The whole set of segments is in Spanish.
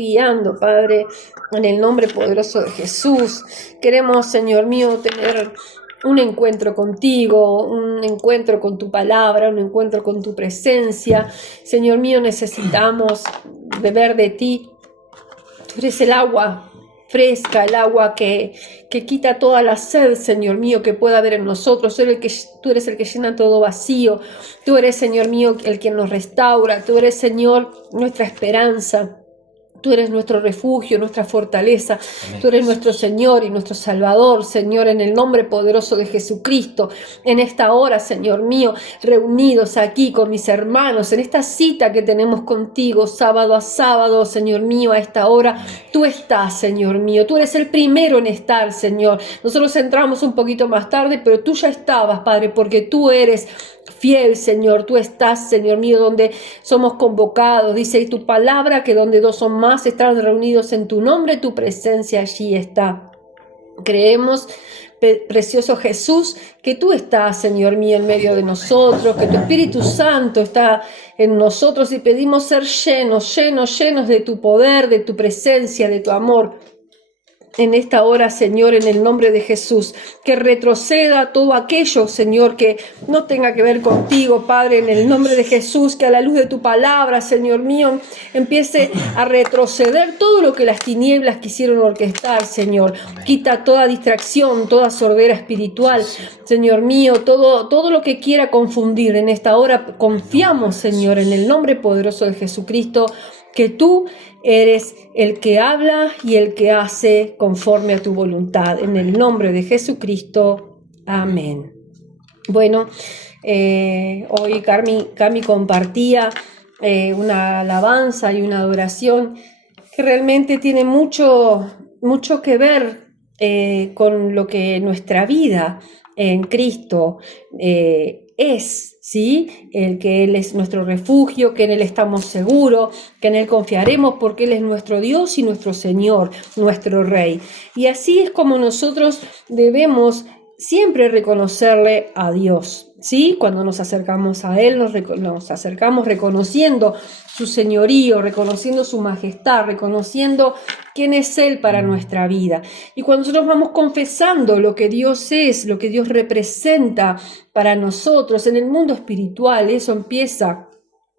guiando, Padre, en el nombre poderoso de Jesús. Queremos, Señor mío, tener un encuentro contigo, un encuentro con tu palabra, un encuentro con tu presencia. Señor mío, necesitamos beber de ti. Tú eres el agua fresca, el agua que quita toda la sed, Señor mío, que pueda haber en nosotros. Tú eres el que llena todo vacío. Tú eres, Señor mío, el que nos restaura. Tú eres, Señor, nuestra esperanza. Tú eres nuestro refugio, nuestra fortaleza. Amén. Tú eres nuestro Señor y nuestro Salvador, Señor, en el nombre poderoso de Jesucristo. En esta hora, Señor mío, reunidos aquí con mis hermanos, en esta cita que tenemos contigo, sábado a sábado, Señor mío, a esta hora, tú estás, Señor mío. Tú eres el primero en estar, Señor. Nosotros entramos un poquito más tarde, pero tú ya estabas, Padre, porque tú eres fiel, Señor. Tú estás, Señor mío, donde somos convocados. Dice tu palabra que donde dos o más están reunidos en tu nombre, tu presencia allí está. Creemos, precioso Jesús, que tú estás, Señor mío, en medio de nosotros, que tu Espíritu Santo está en nosotros y pedimos ser llenos de tu poder, de tu presencia, de tu amor. En esta hora, Señor, en el nombre de Jesús, que retroceda todo aquello, Señor, que no tenga que ver contigo, Padre, en el nombre de Jesús, que a la luz de tu palabra, Señor mío, empiece a retroceder todo lo que las tinieblas quisieron orquestar, Señor. Quita toda distracción, toda sordera espiritual, Señor mío, todo lo que quiera confundir. En esta hora confiamos, Señor, en el nombre poderoso de Jesucristo, que tú eres el que habla y el que hace conforme a tu voluntad. En el nombre de Jesucristo. Amén. Bueno, hoy Cami compartía una alabanza y una adoración que realmente tiene mucho que ver con lo que nuestra vida en Cristo es, ¿sí? El que Él es nuestro refugio, que en Él estamos seguros, que en Él confiaremos porque Él es nuestro Dios y nuestro Señor, nuestro Rey. Y así es como nosotros debemos siempre reconocerle a Dios, ¿sí? Cuando nos acercamos a Él, nos acercamos reconociendo su señorío, reconociendo su majestad, reconociendo quién es Él para nuestra vida. Y cuando nosotros vamos confesando lo que Dios es, lo que Dios representa para nosotros en el mundo espiritual, eso empieza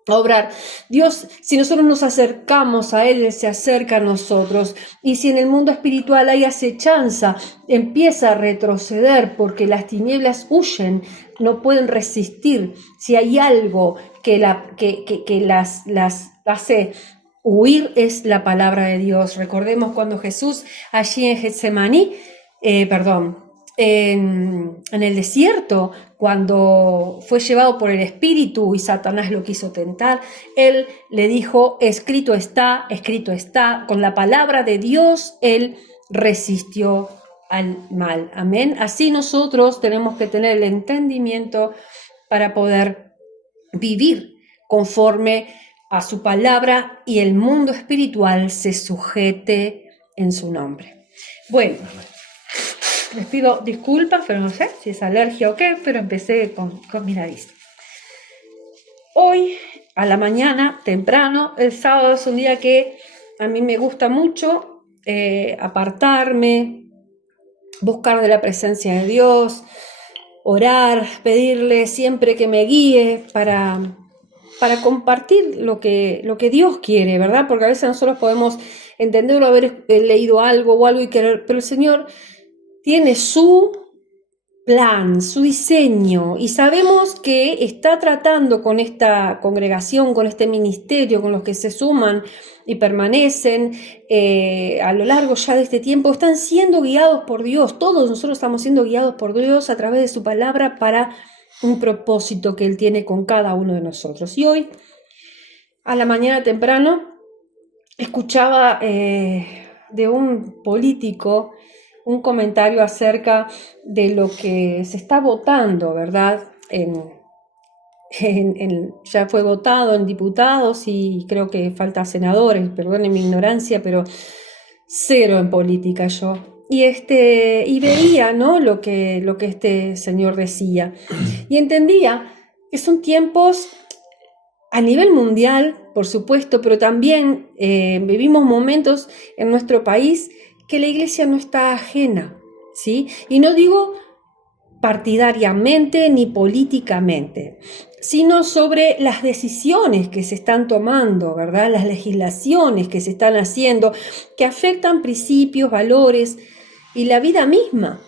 a obrar. Dios, si nosotros nos acercamos a Él, Él se acerca a nosotros. Y si en el mundo espiritual hay acechanza, empieza a retroceder porque las tinieblas huyen, no pueden resistir. Si hay algo que las hace huir, es la palabra de Dios. Recordemos cuando Jesús allí en Getsemaní, en el desierto, cuando fue llevado por el Espíritu y Satanás lo quiso tentar, Él le dijo, escrito está, con la palabra de Dios, Él resistió al mal. Amén. Así nosotros tenemos que tener el entendimiento para poder vivir conforme a su palabra y el mundo espiritual se sujete en su nombre. Bueno, les pido disculpas, pero no sé si es alergia o qué, pero empecé con mi nariz. Hoy, a la mañana, temprano, el sábado es un día que a mí me gusta mucho apartarme, buscar de la presencia de Dios, orar, pedirle siempre que me guíe para compartir lo que Dios quiere, ¿verdad? Porque a veces nosotros podemos entenderlo, haber leído algo o algo y querer, pero el Señor tiene su plan, su diseño, y sabemos que está tratando con esta congregación, con este ministerio, con los que se suman y permanecen a lo largo ya de este tiempo, están siendo guiados por Dios. Todos nosotros estamos siendo guiados por Dios a través de su palabra para un propósito que Él tiene con cada uno de nosotros. Y hoy, a la mañana temprano, escuchaba de un político un comentario acerca de lo que se está votando, ¿verdad? Ya fue votado en diputados y creo que falta senadores, perdonen mi ignorancia, pero cero en política yo. Y veía, ¿no?, lo que este señor decía. Y entendía que son tiempos a nivel mundial por supuesto, pero también vivimos momentos en nuestro país que la iglesia no está ajena, ¿sí? Y no digo partidariamente ni políticamente, sino sobre las decisiones que se están tomando, ¿verdad? Las legislaciones que se están haciendo, que afectan principios, valores y la vida misma,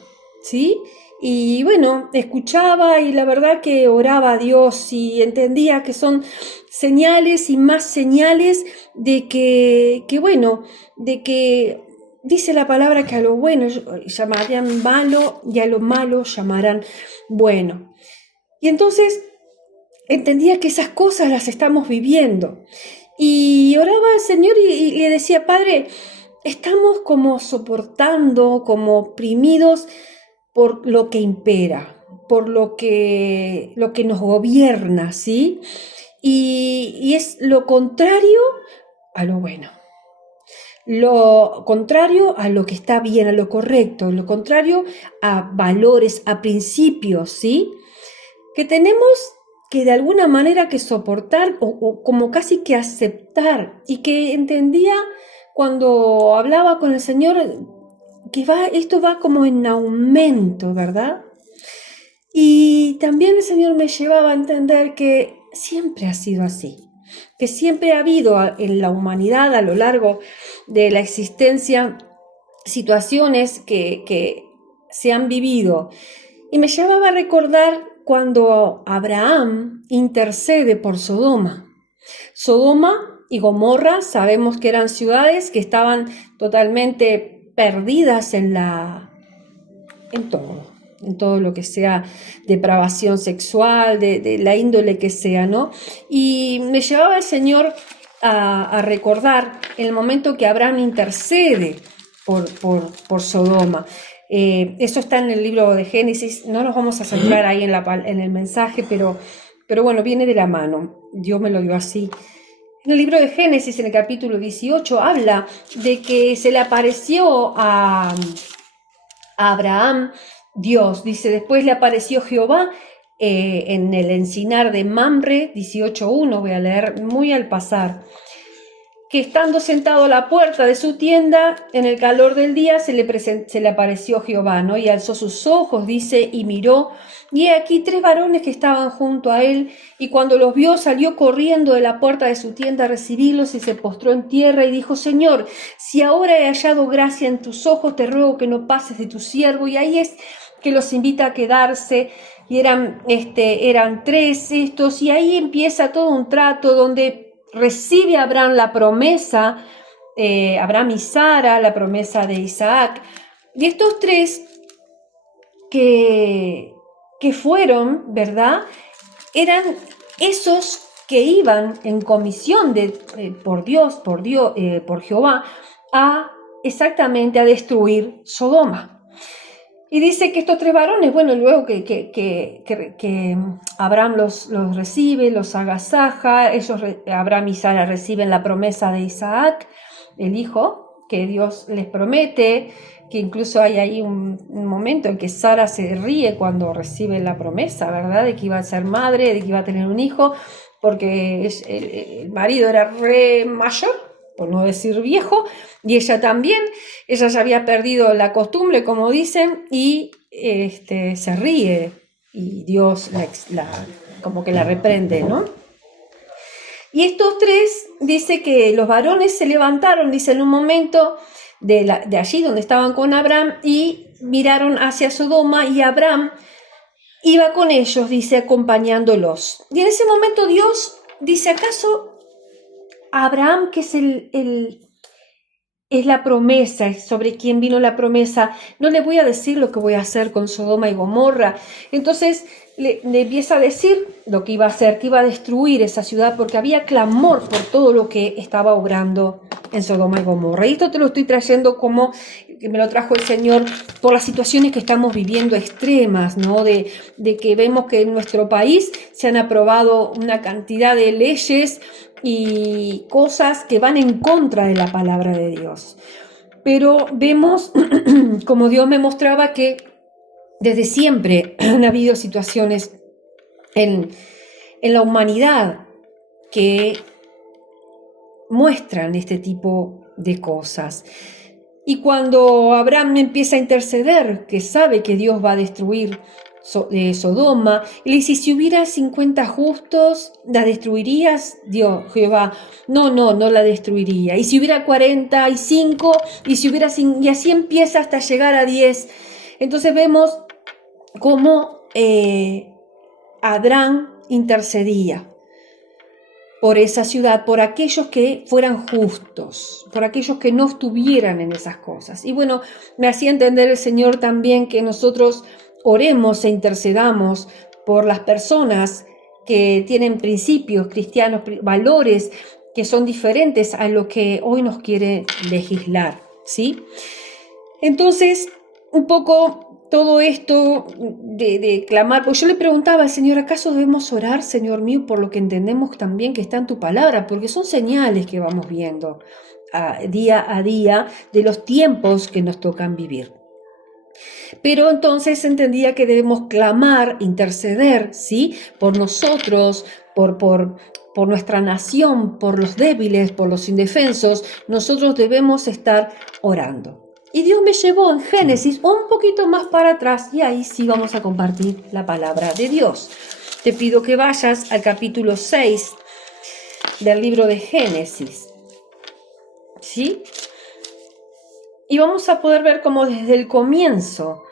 ¿sí? Y bueno, escuchaba y la verdad que oraba a Dios y entendía que son señales y más señales de que bueno, de que dice la palabra que a lo bueno llamarán malo y a lo malo llamarán bueno. Y entonces entendía que esas cosas las estamos viviendo. Y oraba al Señor y le decía, Padre, estamos como soportando, como oprimidos por lo que impera, por lo que nos gobierna, ¿sí? Y es lo contrario a lo bueno. Lo contrario a lo que está bien, a lo correcto, lo contrario a valores, a principios, ¿sí? Que tenemos que de alguna manera que soportar o como casi que aceptar, y que entendía cuando hablaba con el Señor que esto va como en aumento, ¿verdad? Y también el Señor me llevaba a entender que siempre ha sido así, que siempre ha habido en la humanidad a lo largo de la existencia situaciones que se han vivido. Y me llevaba a recordar cuando Abraham intercede por Sodoma. Sodoma y Gomorra sabemos que eran ciudades que estaban totalmente perdidas en todo lo que sea depravación sexual, de la índole que sea, ¿no? Y me llevaba el Señor a recordar el momento que Abraham intercede por Sodoma. Eso está en el libro de Génesis, no nos vamos a centrar ahí en el mensaje, pero bueno, viene de la mano, Dios me lo dio así. En el libro de Génesis, en el capítulo 18, habla de que se le apareció a Abraham Dios, dice, después le apareció Jehová en el encinar de Mamre, 18:1, voy a leer muy al pasar, que estando sentado a la puerta de su tienda, en el calor del día, se le apareció Jehová, ¿no? Y alzó sus ojos, dice, y miró, y he aquí 3 varones que estaban junto a él, y cuando los vio, salió corriendo de la puerta de su tienda a recibirlos, y se postró en tierra, y dijo, Señor, si ahora he hallado gracia en tus ojos, te ruego que no pases de tu siervo. Y ahí es que los invita a quedarse, y eran 3 estos, y ahí empieza todo un trato donde recibe Abraham la promesa, Abraham y Sara, la promesa de Isaac, y estos 3 que fueron, ¿verdad? Eran esos que iban en comisión por Jehová, exactamente a destruir Sodoma. Y dice que estos 3 varones, bueno, luego que Abraham los recibe, los agasaja, Abraham y Sara reciben la promesa de Isaac, el hijo que Dios les promete, que incluso hay ahí un momento en que Sara se ríe cuando recibe la promesa, ¿verdad? De que iba a ser madre, de que iba a tener un hijo, porque el marido era re mayor, por no decir viejo, y ella también, ella ya había perdido la costumbre, como dicen, y se ríe, y Dios como que la reprende, ¿no? Y estos 3, dice que los varones se levantaron, dice, en un momento de allí donde estaban con Abraham, y miraron hacia Sodoma, y Abraham iba con ellos, dice, acompañándolos. Y en ese momento Dios dice, ¿acaso Abraham, que es la promesa, sobre quien vino la promesa, no le voy a decir lo que voy a hacer con Sodoma y Gomorra? Entonces le empieza a decir lo que iba a hacer, que iba a destruir esa ciudad, porque había clamor por todo lo que estaba obrando en Sodoma y Gomorra. Y esto te lo estoy trayendo como que me lo trajo el Señor por las situaciones que estamos viviendo extremas, ¿no? De que vemos que en nuestro país se han aprobado una cantidad de leyes y cosas que van en contra de la palabra de Dios. Pero vemos, como Dios me mostraba, que desde siempre han habido situaciones en la humanidad que muestran este tipo de cosas. Y cuando Abraham empieza a interceder, que sabe que Dios va a destruir Sodoma, y le dice: si hubiera 50 justos, ¿la destruirías? Dios, Jehová, no la destruiría. Y si hubiera 45, y si hubiera 5, y así empieza hasta llegar a 10. Entonces vemos cómo Abraham intercedía por esa ciudad, por aquellos que fueran justos, por aquellos que no estuvieran en esas cosas. Y bueno, me hacía entender el Señor también que nosotros oremos e intercedamos por las personas que tienen principios cristianos, valores que son diferentes a lo que hoy nos quiere legislar, ¿sí? Entonces, un poco todo esto de clamar, pues yo le preguntaba al Señor: ¿acaso debemos orar, Señor mío, por lo que entendemos también que está en tu palabra? Porque son señales que vamos viendo día a día de los tiempos que nos tocan vivir. Pero entonces entendía que debemos clamar, interceder, ¿sí? Por nosotros, por nuestra nación, por los débiles, por los indefensos. Nosotros debemos estar orando. Y Dios me llevó en Génesis un poquito más para atrás, y ahí sí vamos a compartir la palabra de Dios. Te pido que vayas al capítulo 6 del libro de Génesis, ¿sí? Y vamos a poder ver cómo desde el comienzo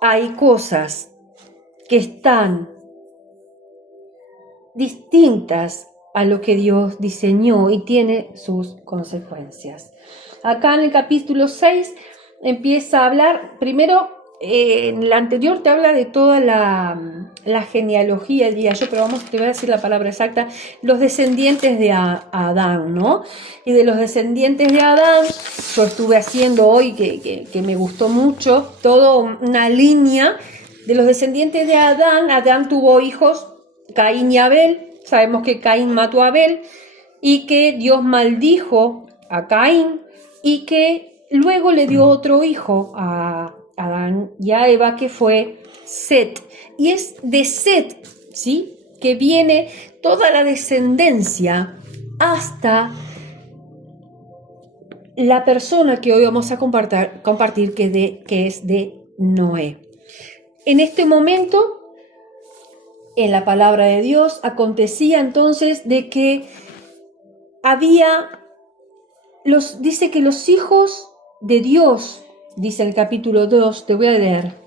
hay cosas que están distintas a lo que Dios diseñó y tiene sus consecuencias. Acá en el capítulo 6 empieza a hablar, primero, en el anterior te habla de toda la genealogía, diría yo, pero te voy a decir la palabra exacta, los descendientes de Adán, ¿no? Y de los descendientes de Adán, yo estuve haciendo hoy, que me gustó mucho, toda una línea de los descendientes de Adán. Adán tuvo hijos, Caín y Abel. Sabemos que Caín mató a Abel y que Dios maldijo a Caín y que luego le dio otro hijo a Adán y a Eva, que fue Set. Y es de Set, ¿sí?, que viene toda la descendencia hasta la persona que hoy vamos a compartir que es de Noé. En este momento, en la palabra de Dios, acontecía entonces de que dice que los hijos de Dios, dice el capítulo 2, te voy a leer.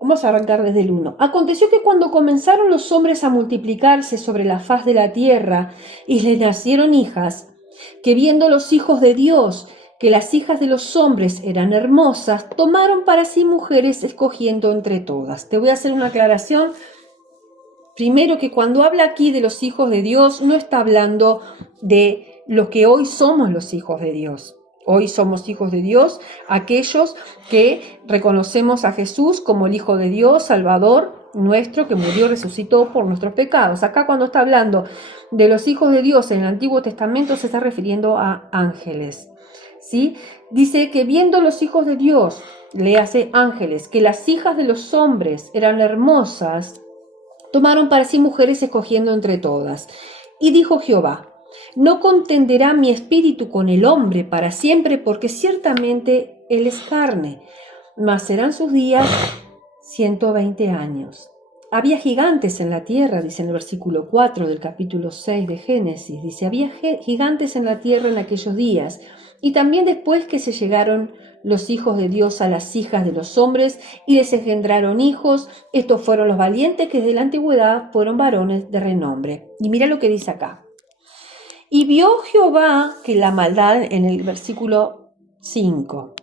Vamos a arrancar desde el 1. Aconteció que cuando comenzaron los hombres a multiplicarse sobre la faz de la tierra y les nacieron hijas, que viendo los hijos de Dios que las hijas de los hombres eran hermosas, tomaron para sí mujeres escogiendo entre todas. Te voy a hacer una aclaración. Primero, que cuando habla aquí de los hijos de Dios, no está hablando de lo que hoy somos los hijos de Dios. Hoy somos hijos de Dios aquellos que reconocemos a Jesús como el Hijo de Dios, Salvador nuestro, que murió y resucitó por nuestros pecados. Acá, cuando está hablando de los hijos de Dios en el Antiguo Testamento, se está refiriendo a ángeles, ¿sí? Dice que viendo los hijos de Dios, le hace ángeles, que las hijas de los hombres eran hermosas, tomaron para sí mujeres escogiendo entre todas. Y dijo Jehová: no contenderá mi espíritu con el hombre para siempre, porque ciertamente él es carne, mas serán sus días 120 años. Había gigantes en la tierra, dice en el versículo 4 del capítulo 6 de Génesis. Dice: había gigantes en la tierra en aquellos días, y también después que se llegaron los hijos de Dios a las hijas de los hombres y les engendraron hijos. Estos fueron los valientes que desde la antigüedad fueron varones de renombre. Y mira lo que dice acá. Y vio Jehová que la maldad, en el versículo 5.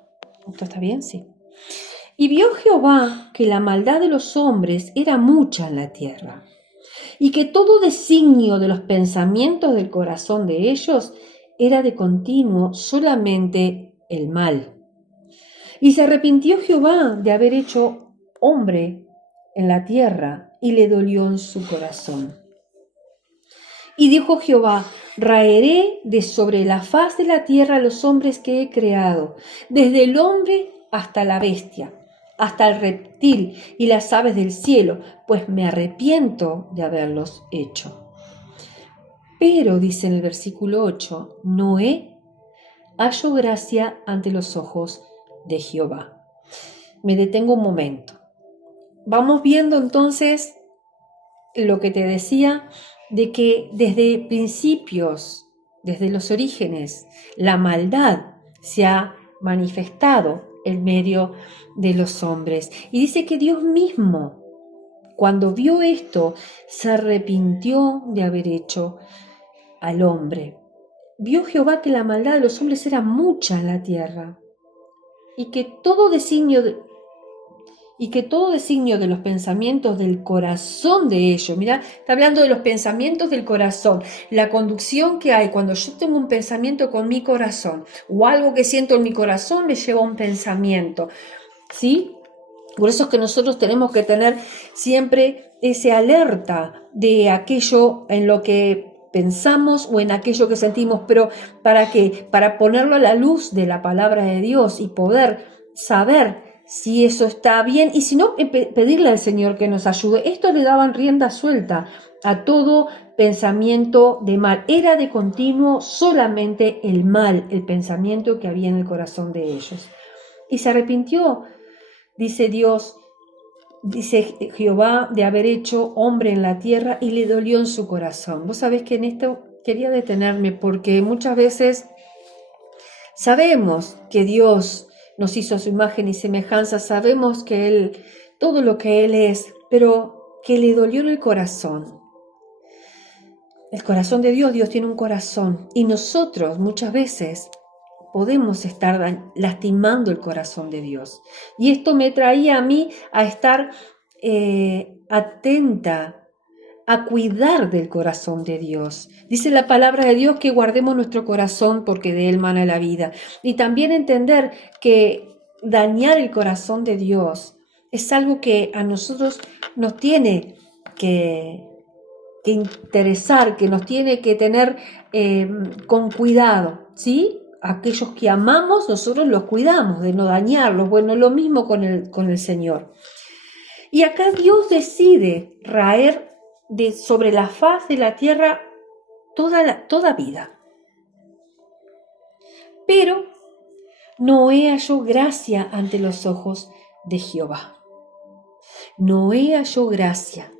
¿Esto está bien? Sí. Y vio Jehová que la maldad de los hombres era mucha en la tierra, y que todo designio de los pensamientos del corazón de ellos era de continuo solamente el mal. Y se arrepintió Jehová de haber hecho hombre en la tierra, y le dolió en su corazón. Y dijo Jehová: raeré de sobre la faz de la tierra a los hombres que he creado, desde el hombre hasta la bestia, hasta el reptil y las aves del cielo, pues me arrepiento de haberlos hecho. Pero, dice en el versículo 8, Noé halló gracia ante los ojos de Jehová. Me detengo un momento. Vamos viendo entonces lo que te decía de que desde principios, desde los orígenes, la maldad se ha manifestado en medio de los hombres. Y dice que Dios mismo, cuando vio esto, se arrepintió de haber hecho al hombre. Vio Jehová que la maldad de los hombres era mucha en la tierra y que todo designio de los pensamientos del corazón de ellos, mira, está hablando de los pensamientos del corazón, la conducción que hay cuando yo tengo un pensamiento con mi corazón o algo que siento en mi corazón me lleva a un pensamiento, ¿sí? Por eso es que nosotros tenemos que tener siempre ese alerta de aquello en lo que pensamos o en aquello que sentimos, pero ¿para qué? Para ponerlo a la luz de la palabra de Dios y poder saber si eso está bien y si no, pedirle al Señor que nos ayude. Esto le daban rienda suelta a todo pensamiento de mal. Era de continuo solamente el mal, el pensamiento que había en el corazón de ellos. Y se arrepintió, dice Dios, dice Jehová, de haber hecho hombre en la tierra y le dolió en su corazón. Vos sabés que en esto quería detenerme porque muchas veces sabemos que Dios nos hizo a su imagen y semejanza, sabemos que Él, todo lo que Él es, pero que le dolió en el corazón. El corazón de Dios, Dios tiene un corazón y nosotros muchas veces podemos estar lastimando el corazón de Dios. Y esto me traía a mí a estar atenta, a cuidar del corazón de Dios. Dice la palabra de Dios que guardemos nuestro corazón porque de él mana la vida. Y también entender que dañar el corazón de Dios es algo que a nosotros nos tiene que interesar, que nos tiene que tener con cuidado, ¿sí? Aquellos que amamos, nosotros los cuidamos de no dañarlos. Bueno, lo mismo con el Señor. Y acá Dios decide raer sobre la faz de la tierra toda vida. Pero Noé halló gracia ante los ojos de Jehová. Noé halló gracia.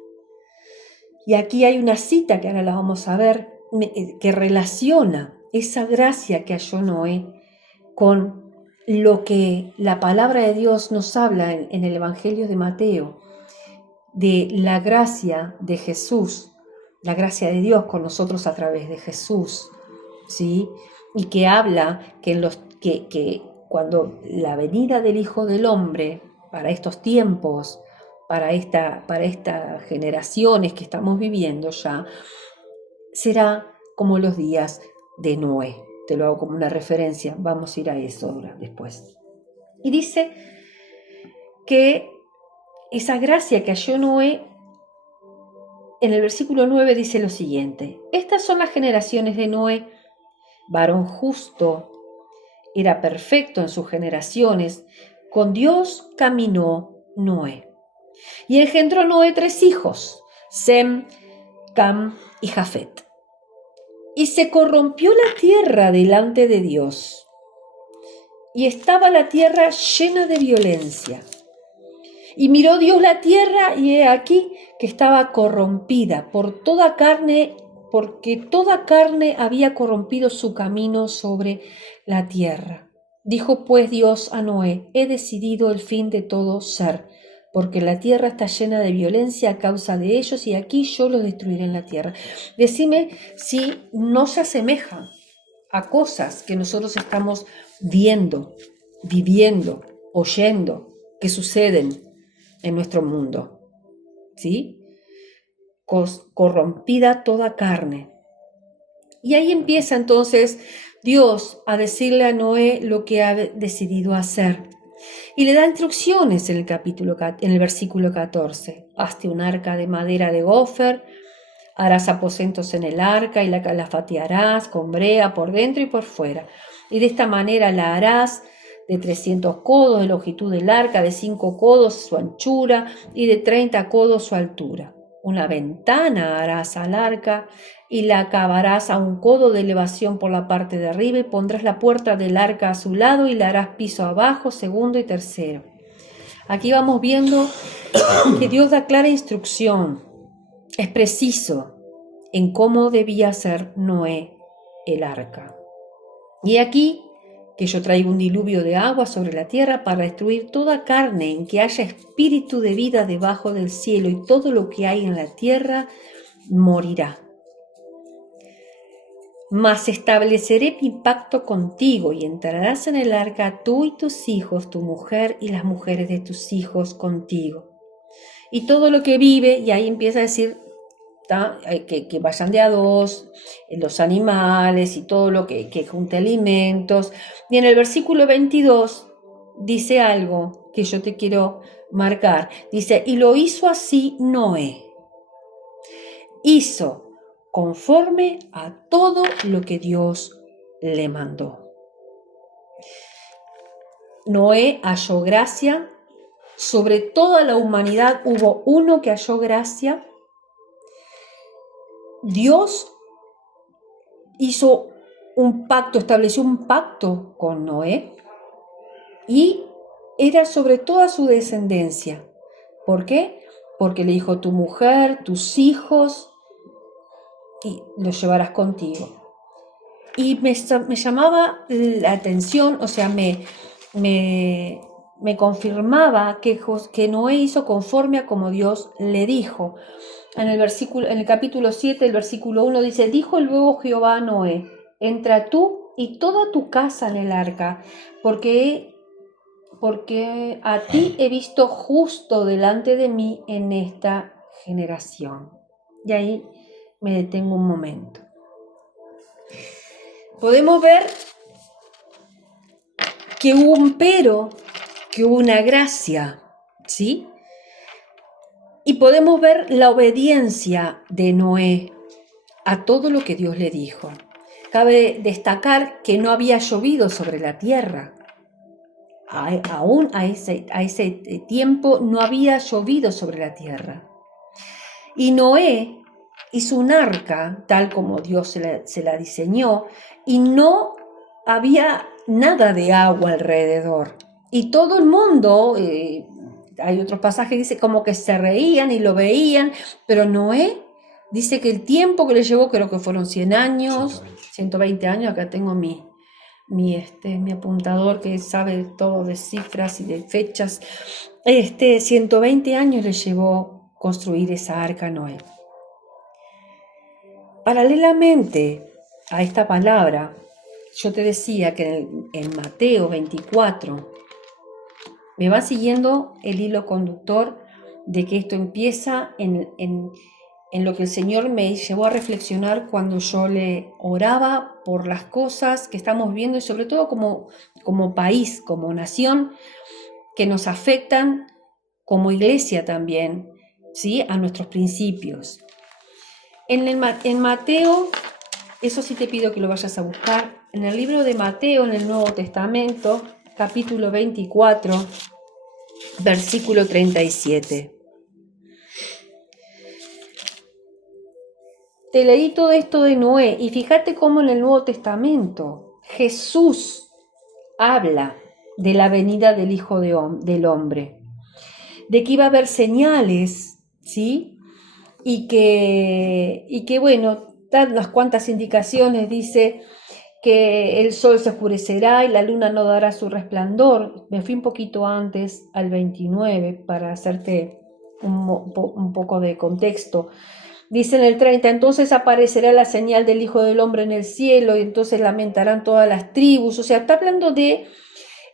Y aquí hay una cita que ahora la vamos a ver, que relaciona esa gracia que halló Noé con lo que la palabra de Dios nos habla en el Evangelio de Mateo, de la gracia de Jesús, la gracia de Dios con nosotros a través de Jesús, ¿sí? Y que habla que cuando la venida del Hijo del Hombre para estos tiempos, para estas generaciones que estamos viviendo ya, será como los días de Noé. Te lo hago como una referencia, vamos a ir a eso ahora después. Y dice que esa gracia que halló Noé, en el versículo 9 dice lo siguiente: estas son las generaciones de Noé, varón justo, era perfecto en sus generaciones, con Dios caminó Noé. Y engendró Noé 3 hijos, Sem, Cam y Jafet. Y se corrompió la tierra delante de Dios, y estaba la tierra llena de violencia. Y miró Dios la tierra, y he aquí que estaba corrompida porque toda carne había corrompido su camino sobre la tierra. Dijo pues Dios a Noé: he decidido el fin de todo ser, porque la tierra está llena de violencia a causa de ellos, y aquí yo los destruiré en la tierra. Decime si no se asemejan a cosas que nosotros estamos viendo, viviendo, oyendo, que suceden en nuestro mundo, ¿sí? Corrompida toda carne. Y ahí empieza entonces Dios a decirle a Noé lo que ha decidido hacer. Y le da instrucciones en el versículo 14. Hazte un arca de madera de gofer, harás aposentos en el arca y la calafatearás con brea por dentro y por fuera. Y de esta manera la harás de 300 codos de longitud del arca, de 5 codos su anchura y de 30 codos su altura. una ventana harás al arca y la acabarás a un codo de elevación por la parte de arriba y pondrás la puerta del arca a su lado y la harás piso abajo, segundo y tercero. Aquí vamos viendo que Dios da clara instrucción, es preciso en cómo debía ser Noé el arca. Y aquí que yo traigo un diluvio de agua sobre la tierra para destruir toda carne en que haya espíritu de vida debajo del cielo, y todo lo que hay en la tierra morirá. Mas estableceré mi pacto contigo y entrarás en el arca tú y tus hijos, tu mujer y las mujeres de tus hijos contigo. Y todo lo que vive, y ahí empieza a decir que vayan de a dos, los animales y todo lo que junte alimentos. Y en el versículo 22 dice algo que yo te quiero marcar. Dice, y lo hizo así Noé. Hizo conforme a todo lo que Dios le mandó. Noé halló gracia. Sobre toda la humanidad hubo uno que halló gracia. Dios hizo un pacto, estableció un pacto con Noé y era sobre toda su descendencia. ¿Por qué? Porque le dijo, tu mujer, tus hijos, y los llevarás contigo. Y me llamaba la atención, o sea, me confirmaba que Noé hizo conforme a como Dios le dijo. En el capítulo 7, el versículo 1 dice, dijo luego Jehová a Noé, entra tú y toda tu casa en el arca, porque a ti he visto justo delante de mí en esta generación. Y ahí me detengo un momento. Podemos ver que hubo un pero, que hubo una gracia, ¿sí? Y podemos ver la obediencia de Noé a todo lo que Dios le dijo. Cabe destacar que no había llovido sobre la tierra. Aún a ese tiempo no había llovido sobre la tierra. Y Noé hizo un arca, tal como Dios se la diseñó, y no había nada de agua alrededor. Y todo el mundo, hay otros pasajes que dice como que se reían y lo veían, pero Noé dice que el tiempo que le llevó, creo que fueron 100 años, 120 años, acá tengo mi apuntador que sabe todo de cifras y de fechas, 120 años le llevó construir esa arca a Noé. Paralelamente a esta palabra, yo te decía que en Mateo 24 me va siguiendo el hilo conductor de que esto empieza en lo que el Señor me llevó a reflexionar cuando yo le oraba por las cosas que estamos viendo y sobre todo como país, como nación, que nos afectan como iglesia también, ¿sí? A nuestros principios. En Mateo, eso sí te pido que lo vayas a buscar, en el libro de Mateo, en el Nuevo Testamento, capítulo 24, versículo 37. Te leí todo esto de Noé y fíjate cómo en el Nuevo Testamento Jesús habla de la venida del Hijo del Hombre, de que iba a haber señales, ¿sí? Y que bueno, dan unas cuantas indicaciones, dice que el sol se oscurecerá y la luna no dará su resplandor. Me fui un poquito antes, al 29, para hacerte un poco de contexto. Dice en el 30, entonces aparecerá la señal del Hijo del Hombre en el cielo y entonces lamentarán todas las tribus. O sea, está hablando de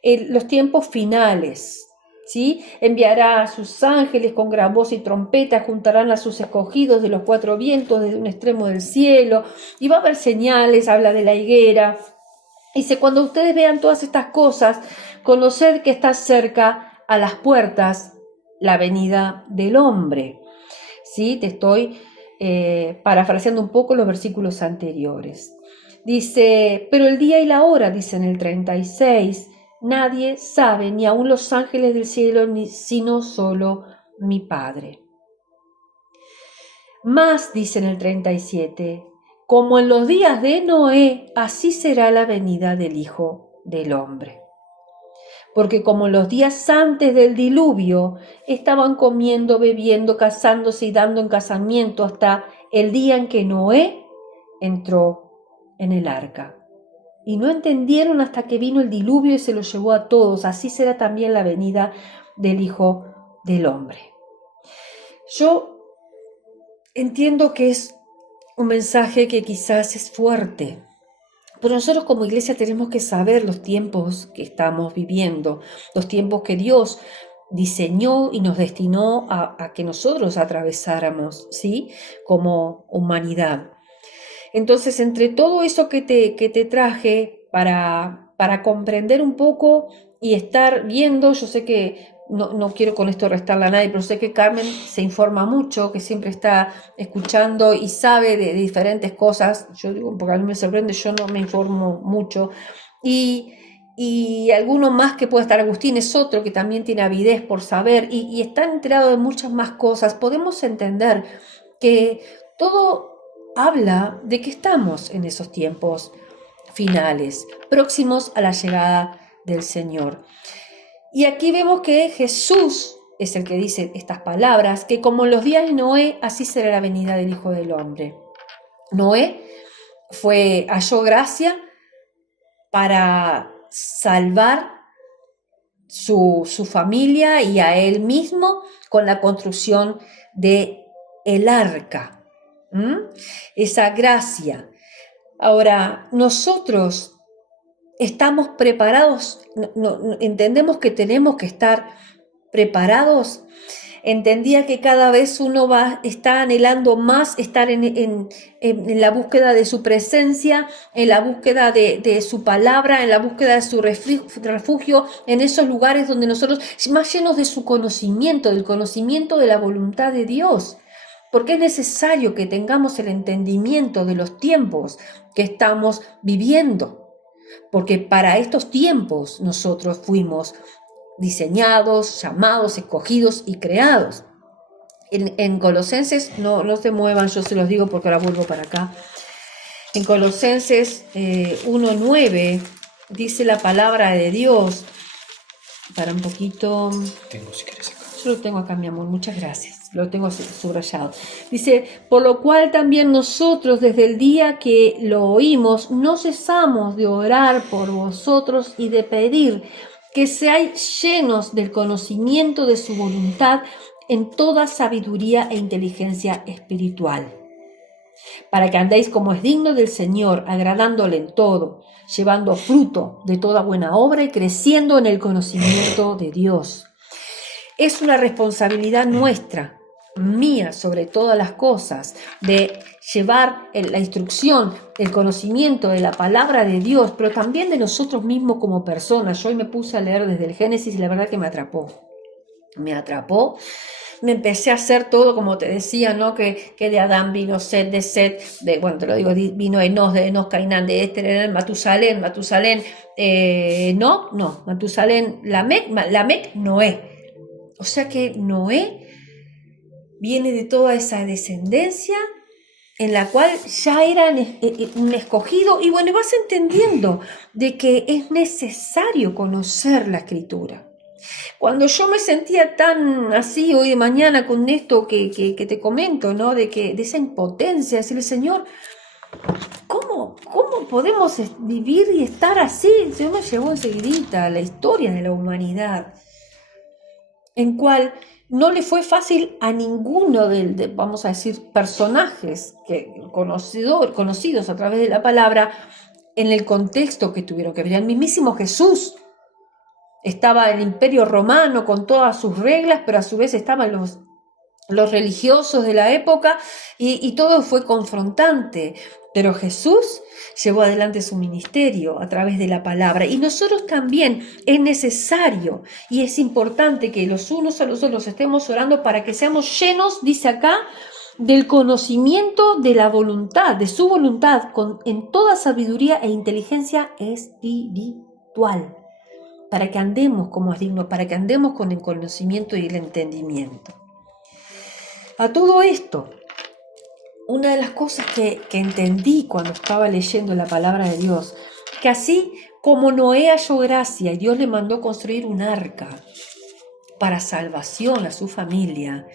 los tiempos finales, ¿sí? Enviará a sus ángeles con gran voz y trompeta, juntarán a sus escogidos de los cuatro vientos desde un extremo del cielo, y va a haber señales, habla de la higuera. Dice, cuando ustedes vean todas estas cosas, conoced que está cerca a las puertas la venida del hombre. ¿Sí? Te estoy parafraseando un poco los versículos anteriores. Dice, pero el día y la hora, dice en el 36, nadie sabe, ni aun los ángeles del cielo, sino solo mi Padre. Más, dice en el 37, como en los días de Noé, así será la venida del Hijo del Hombre. Porque como los días antes del diluvio, estaban comiendo, bebiendo, casándose y dando en casamiento hasta el día en que Noé entró en el arca. Y no entendieron hasta que vino el diluvio y se los llevó a todos. Así será también la venida del Hijo del Hombre. Yo entiendo que es un mensaje que quizás es fuerte, pero nosotros como iglesia tenemos que saber los tiempos que estamos viviendo, los tiempos que Dios diseñó y nos destinó a que nosotros atravesáramos, ¿sí? Como humanidad. Entonces, entre todo eso que te traje para comprender un poco y estar viendo, yo sé que no quiero con esto restarle a nadie, pero sé que Carmen se informa mucho, que siempre está escuchando y sabe de diferentes cosas. Yo digo, porque a mí me sorprende, yo no me informo mucho. Y alguno más que puede estar, Agustín es otro que también tiene avidez por saber y está enterado de muchas más cosas. Podemos entender que todo habla de que estamos en esos tiempos finales, próximos a la llegada del Señor. Y aquí vemos que Jesús es el que dice estas palabras, que como en los días de Noé, así será la venida del Hijo del Hombre. Noé halló gracia para salvar su familia y a él mismo con la construcción de el arca. Esa gracia. Ahora, nosotros estamos preparados, entendemos que tenemos que estar preparados. Entendía que cada vez uno está anhelando más estar en la búsqueda de su presencia, en la búsqueda de su palabra, en la búsqueda de su refugio, en esos lugares donde nosotros, más llenos de su conocimiento, del conocimiento de la voluntad de Dios. Porque es necesario que tengamos el entendimiento de los tiempos que estamos viviendo. Porque para estos tiempos nosotros fuimos diseñados, llamados, escogidos y creados. En Colosenses, no se muevan, yo se los digo porque ahora vuelvo para acá. En Colosenses 1:9 dice la palabra de Dios. Para un poquito. Tengo, si quieres acá. Yo lo tengo acá, mi amor, muchas gracias. Lo tengo subrayado. Dice, por lo cual también nosotros desde el día que lo oímos, no cesamos de orar por vosotros y de pedir que seáis llenos del conocimiento de su voluntad en toda sabiduría e inteligencia espiritual, para que andéis como es digno del Señor, agradándole en todo, llevando fruto de toda buena obra y creciendo en el conocimiento de Dios. Es una responsabilidad nuestra, mía sobre todas las cosas, de llevar la instrucción, el conocimiento de la palabra de Dios, pero también de nosotros mismos como personas. Yo hoy me puse a leer desde el Génesis y la verdad que me atrapó. Me empecé a hacer todo, como te decía, ¿no? Que de Adán vino Set, de Set, vino Enos, de Enos, Cainán, de Esther, Matusalén, Matusalén, Lamec, Noé. O sea que Noé viene de toda esa descendencia en la cual ya era un escogido. Y bueno, vas entendiendo de que es necesario conocer la Escritura. Cuando yo me sentía tan así hoy de mañana con esto que te comento, ¿no? De esa impotencia, decirle, Señor, ¿cómo podemos vivir y estar así? El Señor me llevó enseguidita a la historia de la humanidad, en cual no le fue fácil a ninguno vamos a decir, personajes conocidos a través de la palabra, en el contexto que tuvieron que ver. El mismísimo Jesús. Estaba el Imperio Romano con todas sus reglas, pero a su vez estaban los religiosos de la época y todo fue confrontante. Pero Jesús llevó adelante su ministerio a través de la palabra. Y nosotros también es necesario y es importante que los unos a los otros estemos orando para que seamos llenos, dice acá, del conocimiento de la voluntad, de su voluntad, en toda sabiduría e inteligencia espiritual. Para que andemos como es digno, para que andemos con el conocimiento y el entendimiento. A todo esto, una de las cosas que entendí cuando estaba leyendo la palabra de Dios, que así como Noé halló gracia y Dios le mandó construir un arca para salvación a su familia,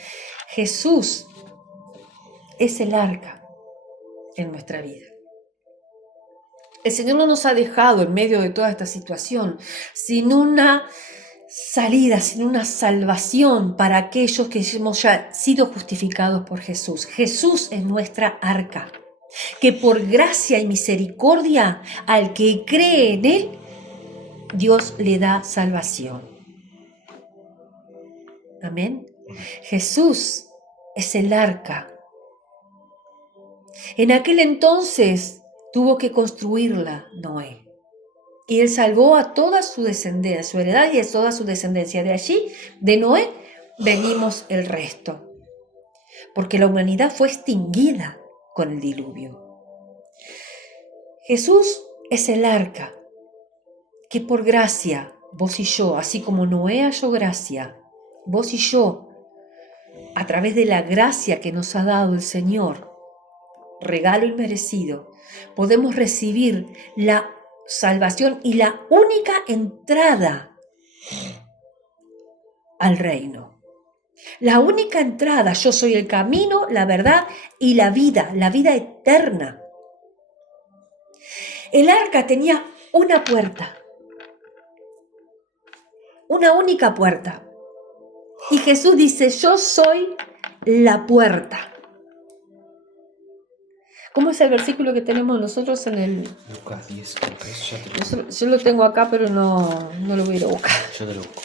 Jesús es el arca en nuestra vida. El Señor no nos ha dejado en medio de toda esta situación sin una salida, sin una salvación para aquellos que hemos ya sido justificados por Jesús. Jesús es nuestra arca, que por gracia y misericordia al que cree en Él, Dios le da salvación. Amén. Jesús es el arca. En aquel entonces tuvo que construirla Noé. Y él salvó a toda su descendencia, su heredad y a toda su descendencia. De allí, de Noé, venimos el resto. Porque la humanidad fue extinguida con el diluvio. Jesús es el arca, que por gracia, vos y yo, así como Noé halló gracia, vos y yo, a través de la gracia que nos ha dado el Señor, regalo inmerecido, podemos recibir la salvación y la única entrada al reino. La única entrada, yo soy el camino, la verdad y la vida eterna. El arca tenía una puerta, una única puerta. Y Jesús dice, yo soy la puerta. ¿Cómo es el versículo que tenemos nosotros en el... Lucas 10, ya te lo busco. Yo lo tengo acá, pero no lo voy a ir a buscar. Yo te lo busco.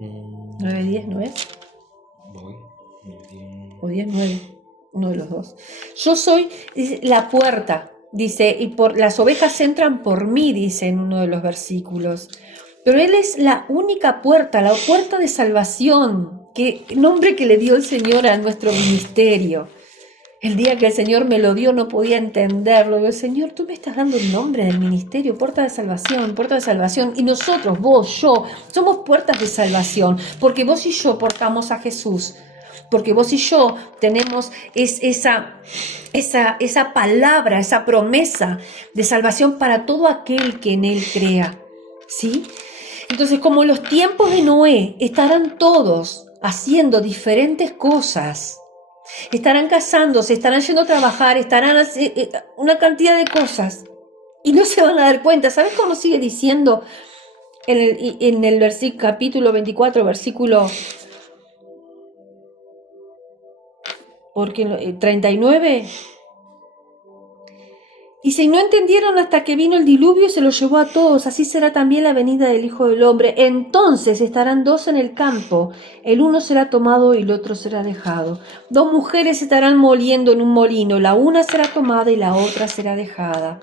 Mm, 9:10, ¿no es? Voy. O 10:9, uno de los dos. Yo soy la puerta, dice, y las ovejas entran por mí, dice en uno de los versículos. Pero Él es la única puerta, la puerta de salvación, nombre que le dio el Señor a nuestro ministerio. El día que el Señor me lo dio no podía entenderlo. Digo, Señor, tú me estás dando el nombre del ministerio, puerta de salvación, puerta de salvación. Y nosotros, vos, yo, somos puertas de salvación, porque vos y yo portamos a Jesús. Porque vos y yo tenemos esa palabra, esa promesa de salvación para todo aquel que en Él crea. ¿Sí? Entonces, como en los tiempos de Noé, estarán todos haciendo diferentes cosas. Estarán casándose, estarán yendo a trabajar, estarán haciendo una cantidad de cosas. Y no se van a dar cuenta. ¿Sabes cómo sigue diciendo en el capítulo 24, versículo 39? Y si no entendieron hasta que vino el diluvio, se los llevó a todos. Así será también la venida del Hijo del Hombre. Entonces estarán dos en el campo. El uno será tomado y el otro será dejado. Dos mujeres estarán moliendo en un molino. La una será tomada y la otra será dejada.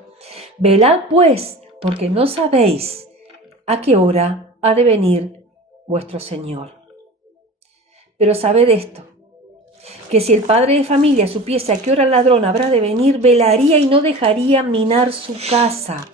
Velad pues, porque no sabéis a qué hora ha de venir vuestro Señor. Pero sabed esto, que si el padre de familia supiese a qué hora el ladrón habrá de venir, velaría y no dejaría minar su casa.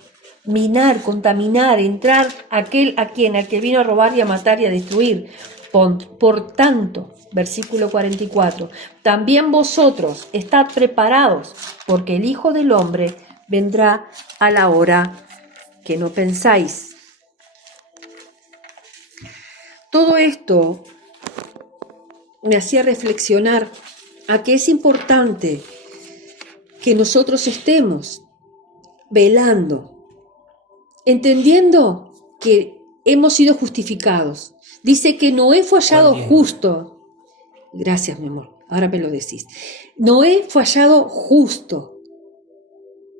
Minar, contaminar, entrar al que vino a robar y a matar y a destruir. Por tanto, versículo 44, también vosotros estad preparados, porque el Hijo del Hombre vendrá a la hora que no pensáis. Todo esto me hacía reflexionar a que es importante que nosotros estemos velando, entendiendo que hemos sido justificados. Dice que Noé fue hallado justo. Gracias, mi amor, ahora me lo decís. Noé fue hallado justo,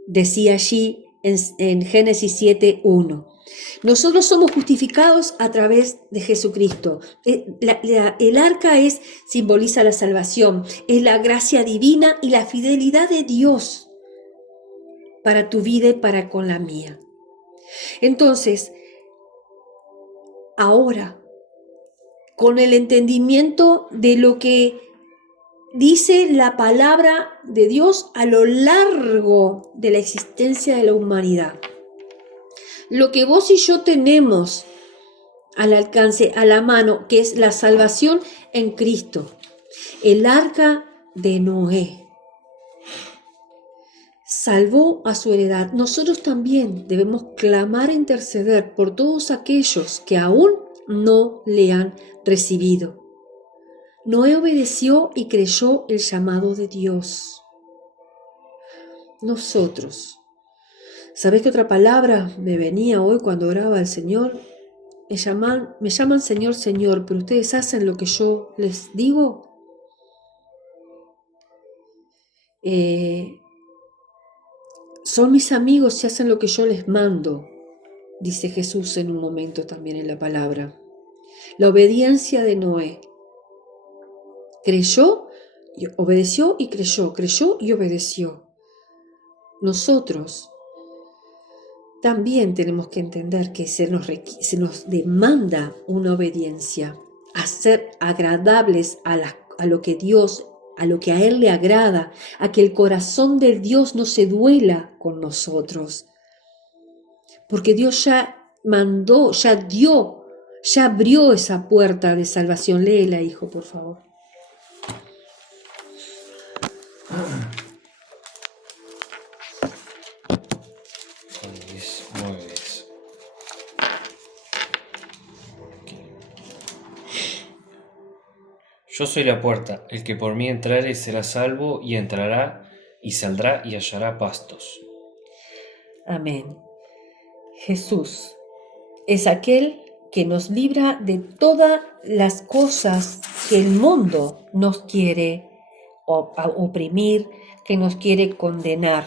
decía allí en Génesis 7:1. Nosotros somos justificados a través de Jesucristo. El arca simboliza la salvación, es la gracia divina y la fidelidad de Dios para tu vida y para con la mía. Entonces, ahora, con el entendimiento de lo que dice la palabra de Dios a lo largo de la existencia de la humanidad, lo que vos y yo tenemos al alcance, a la mano, que es la salvación en Cristo. El arca de Noé salvó a su heredad. Nosotros también debemos clamar e interceder por todos aquellos que aún no le han recibido. Noé obedeció y creyó el llamado de Dios. Nosotros, ¿sabés qué otra palabra me venía hoy cuando oraba al Señor? Me llaman Señor, Señor, pero ustedes hacen lo que yo les digo. Son mis amigos y hacen lo que yo les mando, dice Jesús en un momento también en la palabra. La obediencia de Noé. Creyó, obedeció y creyó y obedeció. Nosotros también tenemos que entender que se nos demanda una obediencia, a ser agradables a lo que Dios, a lo que a Él le agrada, a que el corazón de Dios no se duela con nosotros. Porque Dios ya mandó, ya dio, ya abrió esa puerta de salvación. Léela, hijo, por favor. Yo soy la puerta, el que por mí entrare será salvo, y entrará y saldrá y hallará pastos. Amén. Jesús es aquel que nos libra de todas las cosas que el mundo nos quiere oprimir, que nos quiere condenar.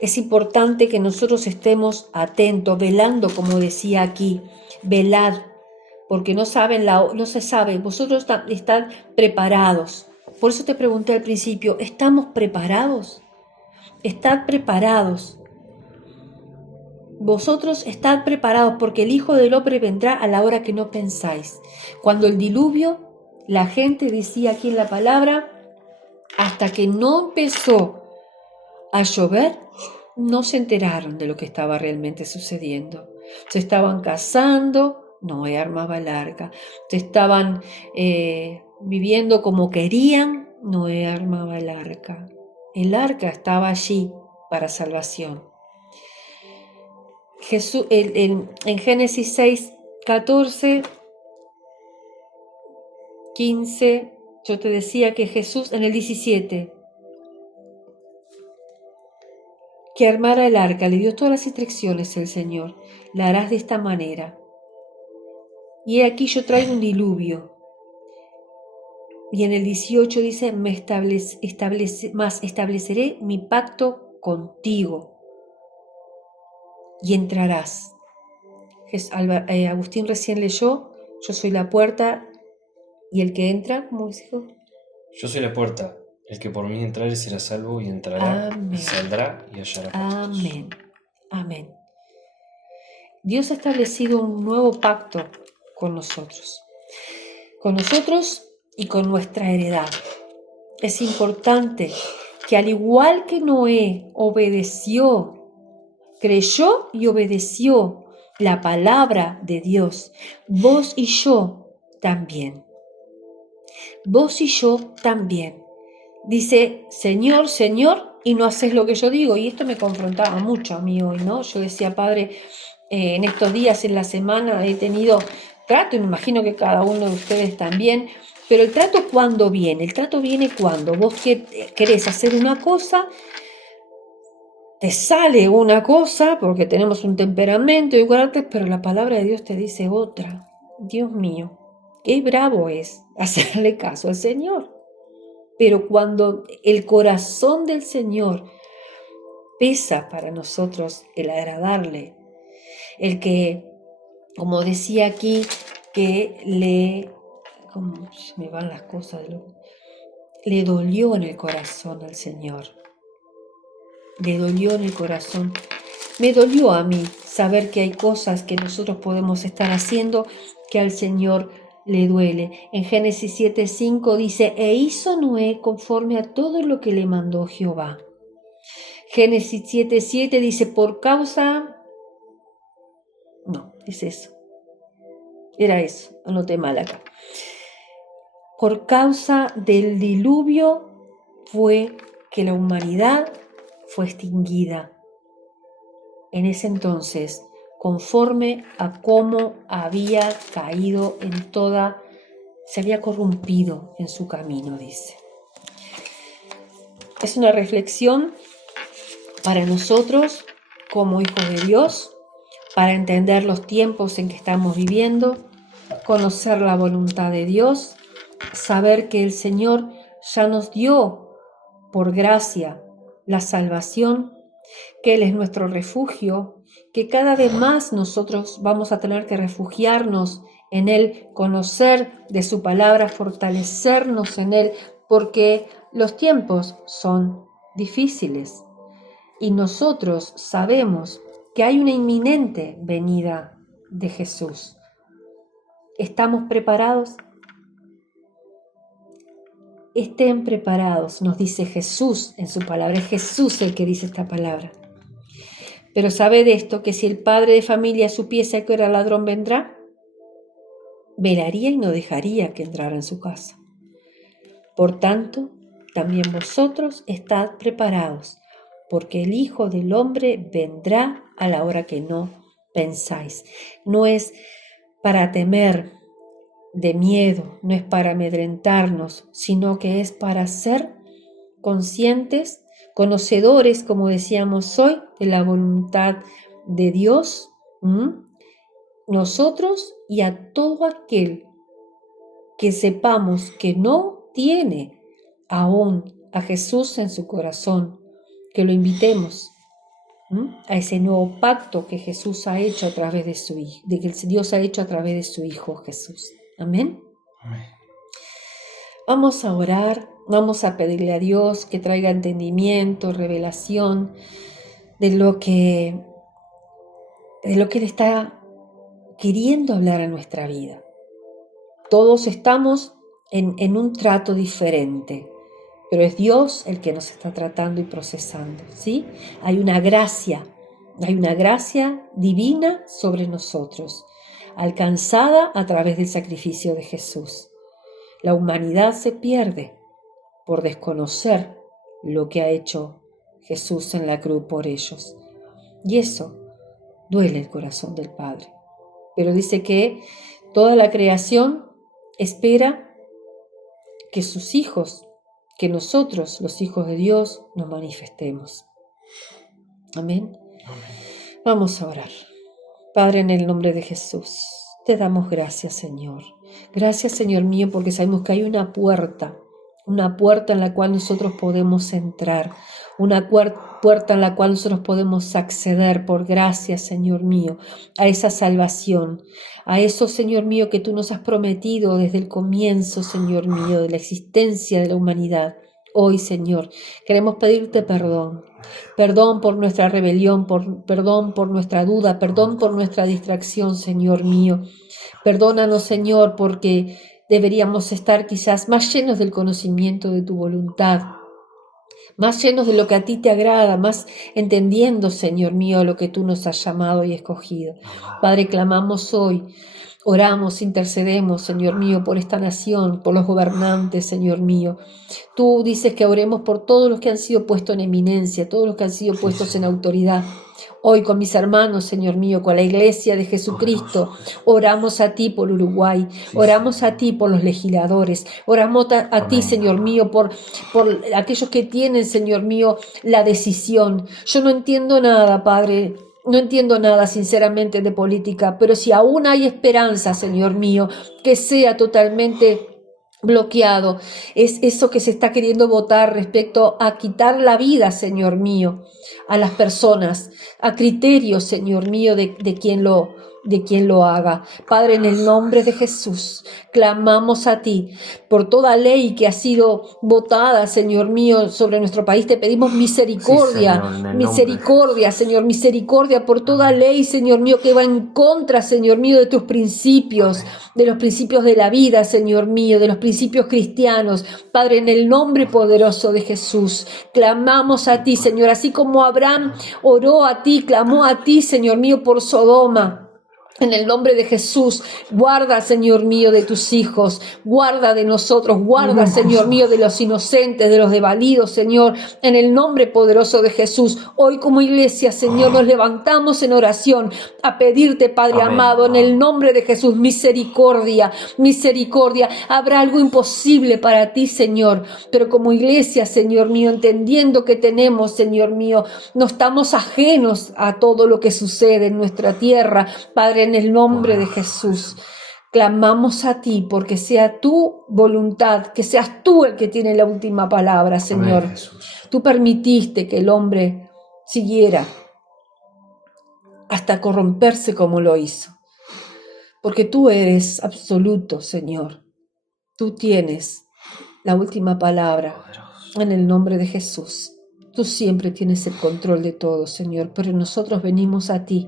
Es importante que nosotros estemos atentos, velando, como decía aquí, velad, porque no se sabe, vosotros están preparados. Por eso te pregunté al principio, ¿estamos preparados? ¿Estad preparados? Vosotros estad preparados, porque el Hijo del Hombre vendrá a la hora que no pensáis. Cuando el diluvio, la gente decía aquí en la palabra, hasta que no empezó a llover, no se enteraron de lo que estaba realmente sucediendo. Se estaban casando, Noé armaba el arca. Se estaban viviendo como querían, Noé armaba el arca. El arca estaba allí para salvación. Jesús, en Génesis 6, 14, 15, yo te decía que Jesús, en el 17, que armara el arca, le dio todas las instrucciones el Señor. La harás de esta manera. Y he aquí yo traigo un diluvio. Y en el 18 dice, estableceré mi pacto contigo y entrarás. Agustín recién leyó, yo soy la puerta y el que entra, ¿cómo dijo? Yo soy la puerta, el que por mí entrare será salvo, y entrará y saldrá y hallará pastos. Amén. Amén. Dios ha establecido un nuevo pacto con nosotros y con nuestra heredad. Es importante que al igual que Noé obedeció, creyó y obedeció la palabra de Dios, vos y yo también. Vos y yo también. Dice, Señor, Señor, y no haces lo que yo digo. Y esto me confrontaba mucho a mí hoy, ¿no? Yo decía, Padre, en estos días, en la semana, he tenido trato, y me imagino que cada uno de ustedes también, pero el trato, ¿cuándo viene? El trato viene cuando vos querés hacer una cosa, te sale una cosa, porque tenemos un temperamento y un carácter, pero la palabra de Dios te dice otra. Dios mío, qué bravo es hacerle caso al Señor. Pero cuando el corazón del Señor pesa para nosotros el agradarle, el que, como decía aquí, que ¿cómo se me van las cosas? Le dolió en el corazón al Señor. Le dolió en el corazón. Me dolió a mí saber que hay cosas que nosotros podemos estar haciendo que al Señor le duele. En Génesis 7:5 dice, e hizo Noé conforme a todo lo que le mandó Jehová. Génesis 7:7 dice, por causa... No, es eso. Era eso, anoté mal acá. Por causa del diluvio fue que la humanidad fue extinguida. En ese entonces, conforme a cómo había caído en toda, se había corrompido en su camino, dice. Es una reflexión para nosotros como hijos de Dios, para entender los tiempos en que estamos viviendo, conocer la voluntad de Dios, saber que el Señor ya nos dio por gracia la salvación, que Él es nuestro refugio, que cada vez más nosotros vamos a tener que refugiarnos en Él, conocer de su palabra, fortalecernos en Él, porque los tiempos son difíciles y nosotros sabemos que hay una inminente venida de Jesús. ¿Estamos preparados? Estén preparados, nos dice Jesús en su palabra. Es Jesús el que dice esta palabra. Pero sabed esto, que si el padre de familia supiese a qué hora el ladrón vendrá, velaría y no dejaría que entrara en su casa. Por tanto, también vosotros estad preparados, porque el Hijo del Hombre vendrá a la hora que no pensáis. No es para temer, de miedo, no es para amedrentarnos, sino que es para ser conscientes, conocedores, como decíamos hoy, de la voluntad de Dios, nosotros y a todo aquel que sepamos que no tiene aún a Jesús en su corazón, que lo invitemos a ese nuevo pacto que Jesús ha hecho a través de su Hijo, de que Dios ha hecho a través de su Hijo Jesús. Amén. Amén. Vamos a orar, vamos a pedirle a Dios que traiga entendimiento, revelación de lo que Él está queriendo hablar a nuestra vida. Todos estamos en un trato diferente, pero es Dios el que nos está tratando y procesando, ¿sí? Hay una gracia divina sobre nosotros, alcanzada a través del sacrificio de Jesús. La humanidad se pierde por desconocer lo que ha hecho Jesús en la cruz por ellos. Y eso duele el corazón del Padre. Pero dice que toda la creación espera que sus hijos, que nosotros, los hijos de Dios, nos manifestemos. Amén. Amén. Vamos a orar. Padre, en el nombre de Jesús, te damos gracias, Señor. Gracias, Señor mío, porque sabemos que hay una puerta en la cual nosotros podemos entrar, una puerta en la cual nosotros podemos acceder por gracia, Señor mío, a esa salvación, a eso, Señor mío, que tú nos has prometido desde el comienzo, Señor mío, de la existencia de la humanidad. Hoy, Señor, queremos pedirte perdón por nuestra rebelión, perdón por nuestra duda, perdón por nuestra distracción, Señor mío. Perdónanos, Señor, porque deberíamos estar quizás más llenos del conocimiento de tu voluntad, más llenos de lo que a ti te agrada, más entendiendo, Señor mío, lo que tú nos has llamado y escogido. Padre, clamamos hoy, oramos, intercedemos, Señor mío, por esta nación, por los gobernantes, Señor mío. Tú dices que oremos por todos los que han sido puestos en eminencia, todos los que han sido puestos en autoridad. Hoy con mis hermanos, Señor mío, con la Iglesia de Jesucristo, oramos a ti por Uruguay, oramos a ti por los legisladores, oramos a ti, Señor mío, por aquellos que tienen, Señor mío, la decisión. Yo no entiendo nada, Padre. No entiendo nada, sinceramente, de política, pero si aún hay esperanza, Señor mío, que sea totalmente bloqueado, es eso que se está queriendo votar respecto a quitar la vida, Señor mío, a las personas, a criterios, Señor mío, de quien lo haga. Padre, en el nombre de Jesús, clamamos a ti por toda ley que ha sido votada, Señor mío, sobre nuestro país. Te pedimos misericordia, Sí, Señor, misericordia, Señor, misericordia por toda ley, Señor mío, que va en contra, Señor mío, de tus principios, de los principios de la vida, Señor mío, de los principios cristianos. Padre, en el nombre poderoso de Jesús, clamamos a ti, Señor, así como Abraham oró a ti, clamó a ti, Señor mío, por Sodoma. En el nombre de Jesús, guarda, Señor mío, de tus hijos, guarda de nosotros, guarda, Señor mío, de los inocentes, de los desvalidos, Señor, en el nombre poderoso de Jesús. Hoy como iglesia, Señor, nos levantamos en oración a pedirte, Padre Amén. amado, en el nombre de Jesús, misericordia, misericordia. Habrá algo imposible para ti, Señor, pero como iglesia, Señor mío, entendiendo que tenemos, Señor mío, no estamos ajenos a todo lo que sucede en nuestra tierra, Padre, en el nombre de Jesús, clamamos a ti porque sea tu voluntad, que seas tú el que tiene la última palabra, Señor. Amén, Jesús. Tú permitiste que el hombre siguiera hasta corromperse como lo hizo, porque tú eres absoluto, Señor. Tú tienes la última palabra Poderoso. en el nombre de Jesús. Tú siempre tienes el control de todo, Señor, pero nosotros venimos a ti.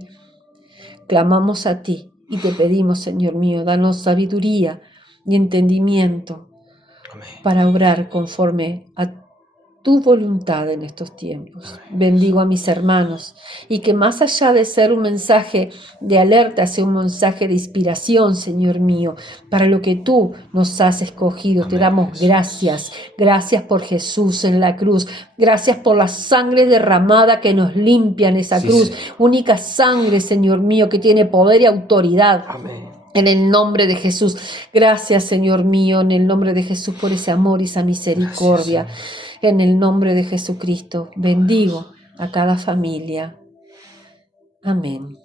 Clamamos a ti y te pedimos, Señor mío, danos sabiduría y entendimiento Amén. para obrar conforme a tu voluntad en estos tiempos. Bendigo a mis hermanos y que más allá de ser un mensaje de alerta, sea un mensaje de inspiración, Señor mío, para lo que tú nos has escogido. Te Amén, damos Jesús. gracias. Gracias por Jesús en la cruz. Gracias por la sangre derramada que nos limpia en esa Sí, cruz. Señor. Única sangre, Señor mío, que tiene poder y autoridad. Amén. En el nombre de Jesús. Gracias, Señor mío, en el nombre de Jesús por ese amor y esa misericordia. Gracias, En el nombre de Jesucristo, bendigo a cada familia. Amén.